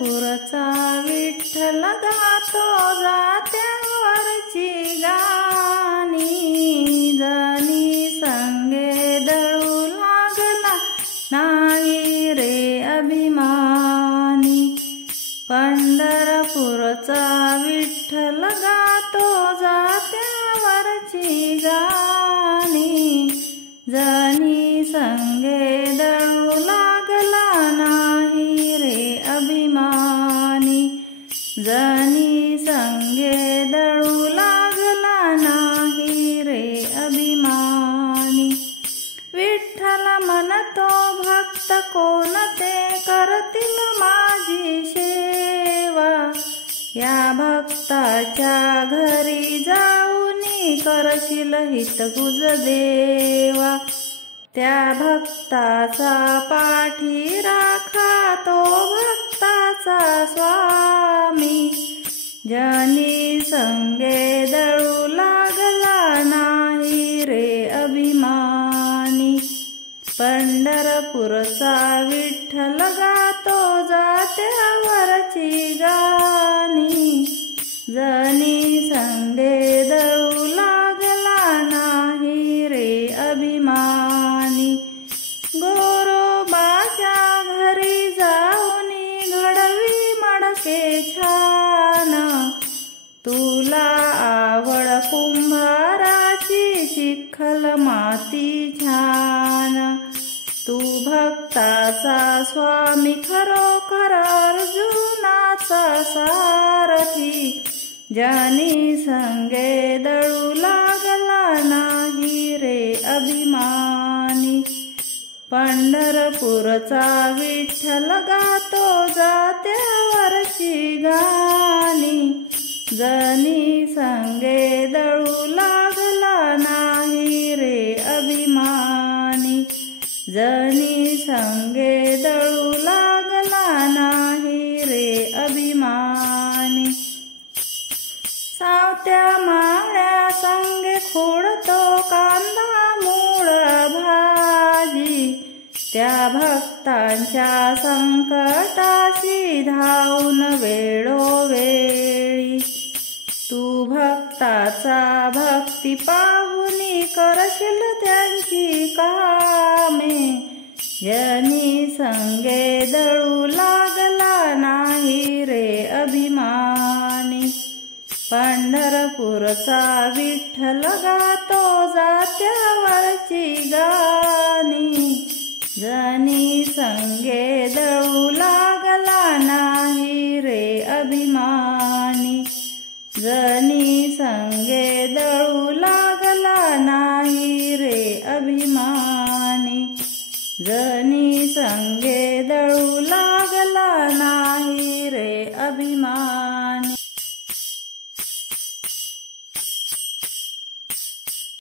पंढरपूरचा विठ्ठल गातो जात्यावरची गाणी, जनी संगे दळू लागला नाही रे अभिमानी। पंढरपूरचा विठ्ठल गातो जात्यावरची गाणी, जनी संगे दळू लागला नाही रे अभिमानी। जनी संगे दळू लागला नाही रे अभिमानी। विठ्ठल म्हणतो भक्त कोणते करतील माझी सेवा, या भक्ताच्या घरी जाऊनी करशील हित तुझ देवा। त्या भक्ताचा पाठी राखा तो भक्ताचा स्वामी, जनी संगे दळू लागला नाही रे अभिमानी। पंढरपूरचा विठ्ठल गातो जात्यावरची गाणी, जनी संगे दळू लागला नाही रे अभिमानी। गोरोबाच्या घरी जाऊनी घडवी मडके छान, तुला आवड कुंभाराची चिखल माती छान। तू भक्ताचा स्वामी खरोखर अर्जुनाचा सारथी, जनी संगे दळू लागला नाही रे अभिमानी। पंढरपूरचा विठ्ठल गातो जात्यावरची गाणी, जनी संगे दळू लागला नाही रे अभिमानी। जनी संगे दळू लागला नाही रे अभिमानी। सावत्या माळ्या संगे खोडतो कांदा मूळ भाजी, त्या भक्तांच्या संकटाशी धावून वेळोवेळी। तू भक्ताचा भक्ती पाहुनी करशील त्यांची कामे, जनी संगे दळू लागला नाही रे अभिमानी। पंढरपूरचा विठ्ठल गातो जात्यावरची गाणी, जनी संगे दळू लागला नाही रे अभिमानी।